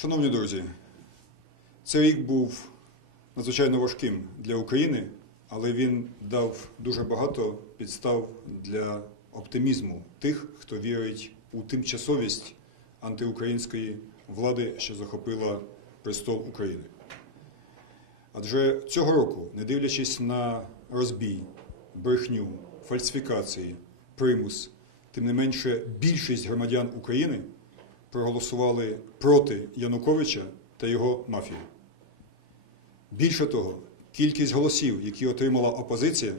Шановні друзі, цей рік був надзвичайно важким для України, але він дав дуже багато підстав для оптимізму тих, хто вірить у тимчасовість антиукраїнської влади, що захопила престол України. Адже цього року, не дивлячись на розбій, брехню, фальсифікації, примус, тим не менше більшість громадян України проголосували проти Януковича та його мафії. Більше того, кількість голосів, які отримала опозиція,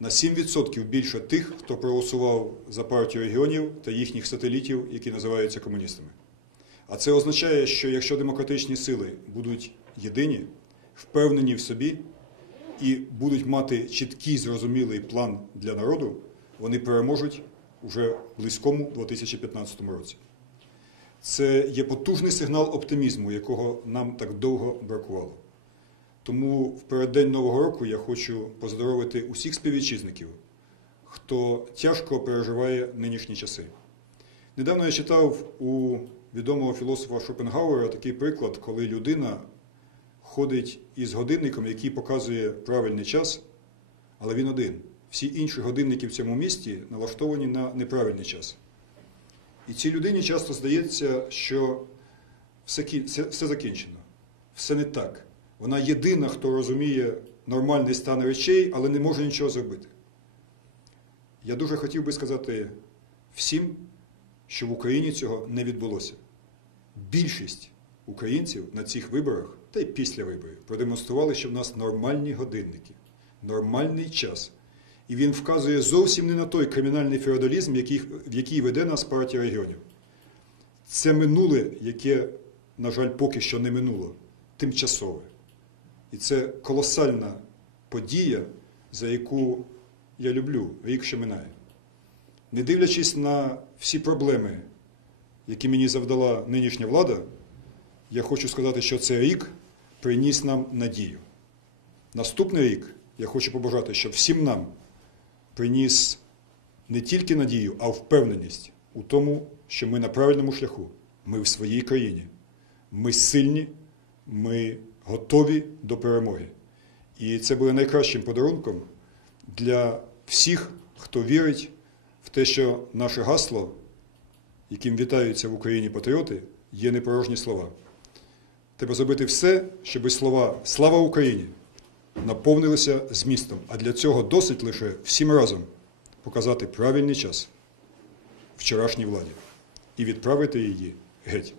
на 7% більше тих, хто проголосував за партію регіонів та їхніх сателітів, які називаються комуністами. А це означає, що якщо демократичні сили будуть єдині, впевнені в собі і будуть мати чіткий зрозумілий план для народу, вони переможуть уже в близькому 2015 році. Це є потужний сигнал оптимізму, якого нам так довго бракувало. Тому в переддень Нового року я хочу поздоровити усіх співвітчизників, хто тяжко переживає нинішні часи. Недавно я читав у відомого філософа Шопенгауера такий приклад, коли людина ходить із годинником, який показує правильний час, але він один. Всі інші годинники в цьому місті налаштовані на неправильний час. І цій людині часто здається, що все, все, все закінчено, все не так. Вона єдина, хто розуміє нормальний стан речей, але не може нічого зробити. Я дуже хотів би сказати всім, що в Україні цього не відбулося. Більшість українців на цих виборах, та й після виборів, продемонстрували, що в нас нормальні годинники, нормальний час. І він вказує зовсім не на той кримінальний феодалізм, який, в який веде нас партія регіонів. Це минуле, яке, на жаль, поки що не минуло, тимчасове. І це колосальна подія, за яку я люблю рік, що минає. Не дивлячись на всі проблеми, які мені завдала нинішня влада, я хочу сказати, що цей рік приніс нам надію. Наступний рік я хочу побажати, щоб всім нам приніс не тільки надію, а впевненість у тому, що ми на правильному шляху, ми в своїй країні, ми сильні, ми готові до перемоги. І це буде найкращим подарунком для всіх, хто вірить в те, що наше гасло, яким вітаються в Україні патріоти, є не порожні слова. Треба зробити все, щоб слова Слава Україні наповнилися змістом. А для цього досить лише всім разом показати правильний час вчорашній владі і відправити її геть.